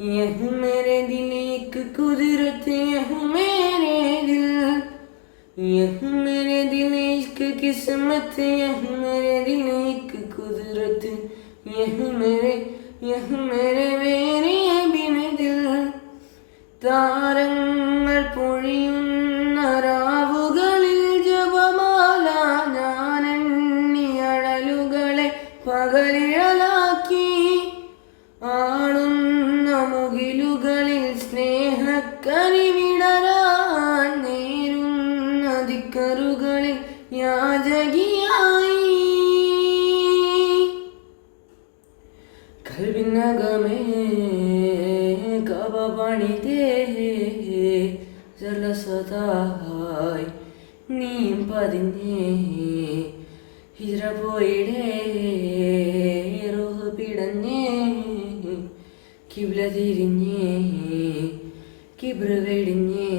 यह मेरे दिल एक कुदरत, यह मेरे दिल, यह मेरे दिल इश्क किस्मत, यह मेरे दिल एक कुदरत, यह मेरे വേറെ ബിന് ദിൽ. താരങ്ങൾ പൊഴിയുന്ന രാവുകളിൽ ജപമാല ഞാൻ എണ്ണിയഴലുകളെ പകലിഴലാക്കി. ആടുന്ന മുകിലുകളിൽ സ്നേഹക്കനി വിടരാൻ നേരുന്ന ദിക്കറുകളിൽ യാചകിയായി. കൽവിനകമേ കബ പണിതേ ജലസതായി നീ പതിഞ്ഞേ. ഹിജറ പോയിടേ റൂഹ് പിടഞ്ഞേ. കിബ്ല തിരിഞ്ഞേ കിബ്ര വെടിഞ്ഞേ.